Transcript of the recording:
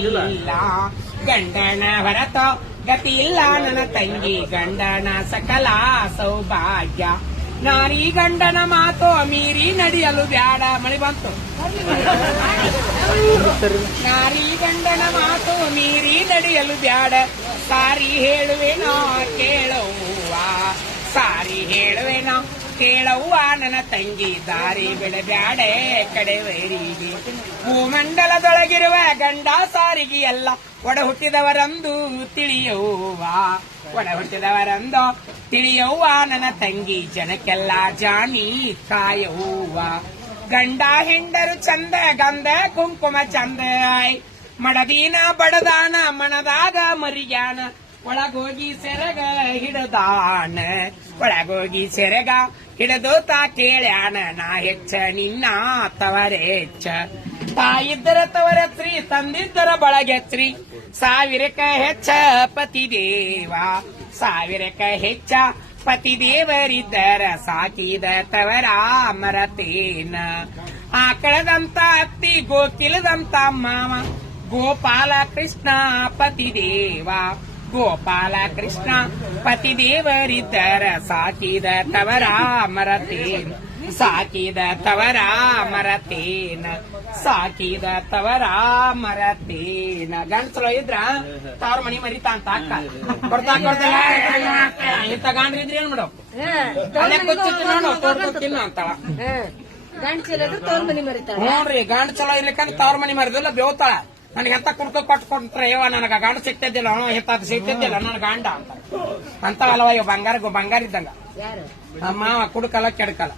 ಇಲ್ಲ ಗಂಡನ ಹೊರತ ಗತಿ ಇಲ್ಲ ನನ್ನ ತಂಗಿ ಗಂಡನ ಸಕಲ ಸೌಭಾಗ್ಯ ನಾರಿ ಗಂಡನ ಮಾತು ಮೀರಿ ನಡೆಯಲು ಬ್ಯಾಡ ಮಳಿ ಬಂತು ನಾರಿ ಗಂಡನ ಮಾತು ಮೀರಿ ನಡೆಯಲು ಬ್ಯಾಡ ಸಾರಿ ಹೇಳುವೆನೋ ಕೇಳವ್ವ ಸಾರಿ ಹೇಳುವೆನೋ ಕೇಳವ್ವ ನನ್ನ ತಂಗಿ ದಾರಿ ಬಿಡಬ್ಯಾಡೆ ಕಡೆವರಿಗೆ ಭೂಮಂಡಲದೊಳಗಿರುವ ಗಂಡ ಸಾರಿಗೆ ಎಲ್ಲ ಒಡ ಹುಟ್ಟಿದವರಂದು ತಿಳಿಯವ್ವ ಒಡ ಹುಟ್ಟಿದವರಂದು ತಿಳಿಯವ್ವ ನನ್ನ ತಂಗಿ ಜನಕ್ಕೆಲ್ಲ ಜಾಣಿ ಕಾಯವ್ವ ಗಂಡ ಹೆಂಡರು ಚಂದ ಗಂಧ ಕುಂಕುಮ ಚಂದ ಮಡದೀನ ಬಡದಾನ ಮನದಾಗ ಮರಿಯಾನ ಒಳಗೋಗಿ ಸೆರಗ ಹಿಡದಾನ ಒಳಗೋಗಿ ಸೆರಗ ಹಿಡದು ತಾ ಕೇಳ್ಯಾನ ನಾ ಹೆಚ್ಚ ನಿನ್ನ ತವರೆಚ್ಚ ತಾಯಿದ್ದರ ತವರೆತ್ರಿ ತಂದಿದ್ದರ ಬಳಗೆತ್ರಿ ಸಾವಿರಕ್ಕ ಹೆಚ್ಚ ಪತಿದೇವ ಸಾವಿರಕ್ಕ ಹೆಚ್ಚ ಪತಿದೇವರಿದ್ದರ ಸಾಕಿದ ತವರ ಮರತೇನ ಆಕಳದಂತ ಅತ್ತಿ ಗೋಕಿಲದಂತ ಮಾವ ಗೋಪಾಲ ಕೃಷ್ಣ ಪತಿದೇವ ಗೋಪಾಲ ಕೃಷ್ಣ ಪತಿದೇವರಿದ್ದರ ಸಾಕಿದ ತವರ ಮರತೇನ ಸಾಕಿದ ತವರ ಮರತೇನ ಸಾಕಿದ ತವರ ಮರತೇನ ಗಂಡ ಚಲೋ ಇದ್ರ ತವ್ರ ಮನಿ ಮರಿತಾ ಅಂತ ಅಕ್ಕ ಕೊಡ್ತಾ ಕೊಡ್ತಾ ಇಂತ ಗಂಡ್ರ ಇದ್ರಿ ಏನ್ ಮಾಡೋ ಅಲ್ಲೇ ಕೂತಿತ್ತು ನೋಡು ತೋರ್ದು ತಿನ್ನು ಅಂತವ ನೋಡ್ರಿ ಗಂಡ ಚಲೋ ಇರ್ಲಿಕ್ಕಂದ್ರೆ ತವ್ರ ಮನಿ ಮರಿದಿಲ್ಲ ಬೇವತಾಳ ನನಗೆ ಎಂತ ಕುಡ್ಕೊ ಕೊಟ್ಕೊಂಡ್ರೆ ಇವ ನನಗ ಗಂಡ ಸಿಕ್ತಿದ್ದಿಲ್ಲ ಎಂತ ಸಿಕ್ತಿದ್ದಿಲ್ಲ ನನ್ನ ಗಂಡ ಅಂತ ಅಲ್ವ ಇವ ಬಂಗಾರ ಇದ್ದಂಗ ಮಾವ ಕುಡ್ಕಲ್ಲ ಕೆಡ್ಕಲ್ಲ